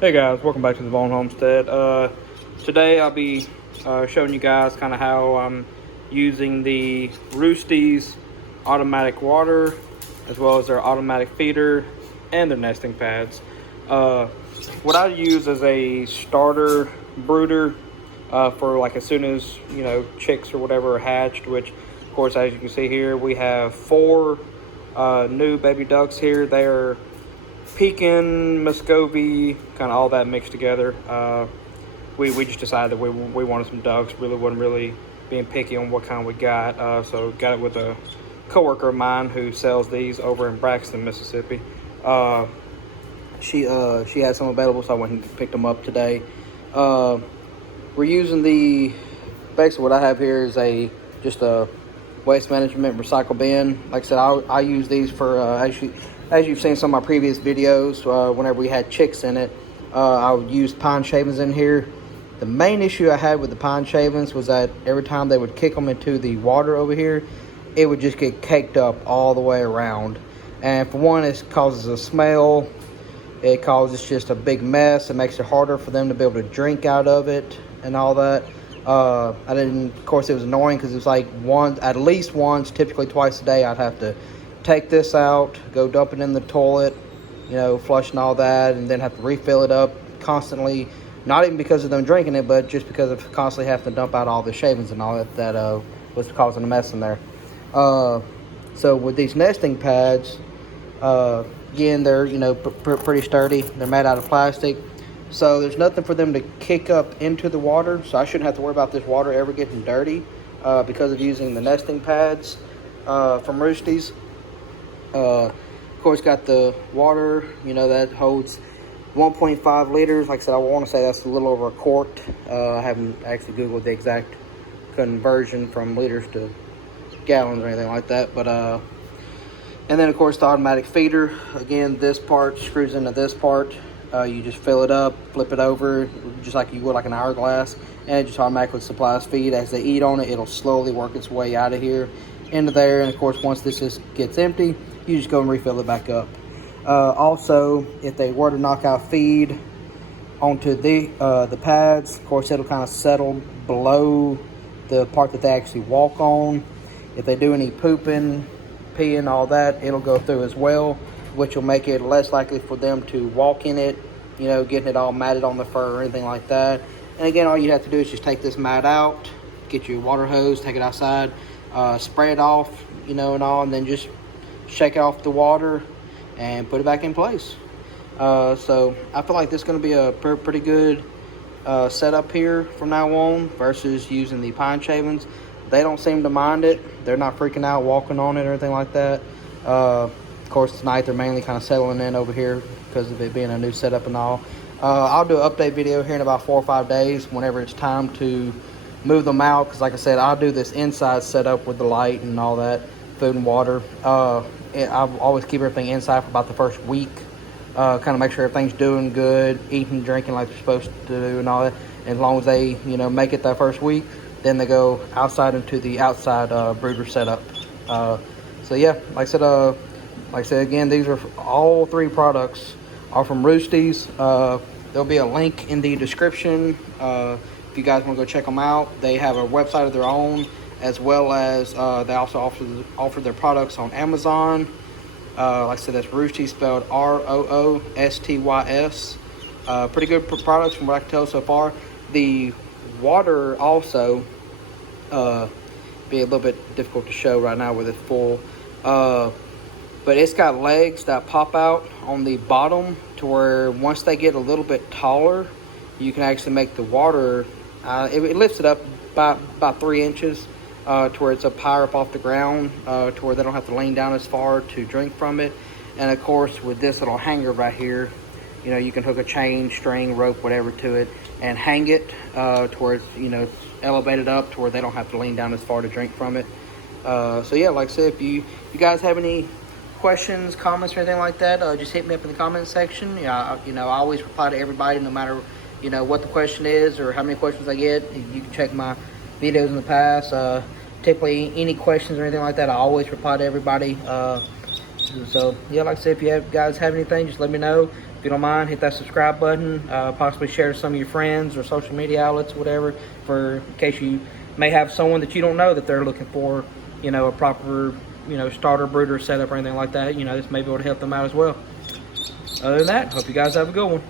Hey guys, welcome back to the Vaughn Homestead. Today I'll be showing you guys kind of how I'm using the Roosty's automatic water, as well as their automatic feeder and their nesting pads. What I use as a starter brooder for like as soon as chicks or whatever are hatched. Which, of course, as you can see here, we have four new baby ducks here. They are Pekin, Muscovy, kind of all that mixed together. We just decided that we wanted some ducks. Really wasn't really being picky on what kind we got. So got it with a coworker of mine who sells these over in Braxton, Mississippi. She had some available, so I went and picked them up today. We're using basically what I have here is just a waste management recycle bin. Like I said, I use these for as you've seen some of my previous videos, whenever we had chicks in it, I would use pine shavings in here. The main issue I had with the pine shavings was that every time they would kick them into the water over here, it would just get caked up all the way around. And for one, it causes a smell. It causes just a big mess. It makes it harder for them to be able to drink out of it and all that. Of course, it was annoying because it was like at least once, typically twice a day, I'd have to take this out, go dump it in the toilet, flush and all that, and then have to refill it up constantly. Not even because of them drinking it, but just because of constantly having to dump out all the shavings and all that was causing a mess in there. So with these nesting pads, again, they're pretty sturdy. They're made out of plastic, so there's nothing for them to kick up into the water. So I shouldn't have to worry about this water ever getting dirty because of using the nesting pads from Roosty's. Of course, got the water, that holds 1.5 liters. Like I said, I want to say that's a little over a quart. I haven't actually Googled the exact conversion from liters to gallons or anything like that. But and then, of course, the automatic feeder. Again, this part screws into this part. You just fill it up, flip it over, just like you would like an hourglass, and it just automatically supplies feed. As they eat on it, it'll slowly work its way out of here into there. And of course, once this gets empty, you just go and refill it back up. Also, if they were to knock out feed onto the pads, of course, it'll kind of settle below the part that they actually walk on. If they do any pooping, peeing, all that, it'll go through as well, which will make it less likely for them to walk in it, getting it all matted on the fur or anything like that. And again, all you have to do is just take this mat out, get your water hose, take it outside, spray it off, and all, and then just shake off the water and put it back in place. So I feel like this is going to be a pretty good setup here from now on versus using the pine shavings. They don't seem to mind it. They're not freaking out walking on it or anything like that. Of course, tonight they're mainly kind of settling in over here because of it being a new setup and all. I'll do an update video here in about 4 or 5 days whenever it's time to move them out, because like I said, I'll do this inside setup with the light and all that, food and water. I'll always keep everything inside for about the first week, kind of make sure everything's doing good, eating, drinking like they're supposed to do and all that. And as long as they make it that first week, then they go outside into the outside brooder setup. So yeah, like I said again, these are all three products are from Roosty's. There'll be a link in the description if you guys want to go check them out. They have a website of their own, as well as they also offer their products on Amazon. Like I said, that's Roosty, spelled Roostys. Pretty good products from what I can tell so far. The water also be a little bit difficult to show right now with it full. But it's got legs that pop out on the bottom to where once they get a little bit taller, you can actually make the water, it lifts it up by about 3 inches to where it's up higher up off the ground, to where they don't have to lean down as far to drink from it. And of course, with this little hanger right here, you can hook a chain, string, rope, whatever to it and hang it to where it's, elevated up to where they don't have to lean down as far to drink from it. So yeah, like I said, if you guys have any questions, comments, or anything like that, just hit me up in the comment section. I always reply to everybody, no matter what the question is or how many questions I get. You can check my videos in the past. Typically, any questions or anything like that, I always reply to everybody. So yeah, like I said, if you guys have anything, just let me know. if you don't mind, hit that subscribe button. Possibly share to some of your friends or social media outlets, whatever, in case you may have someone that you don't know that they're looking for, you know, a proper, you know, starter brooder setup or anything like that. You know, this may be able to help them out as well. Other than that, hope you guys have a good one.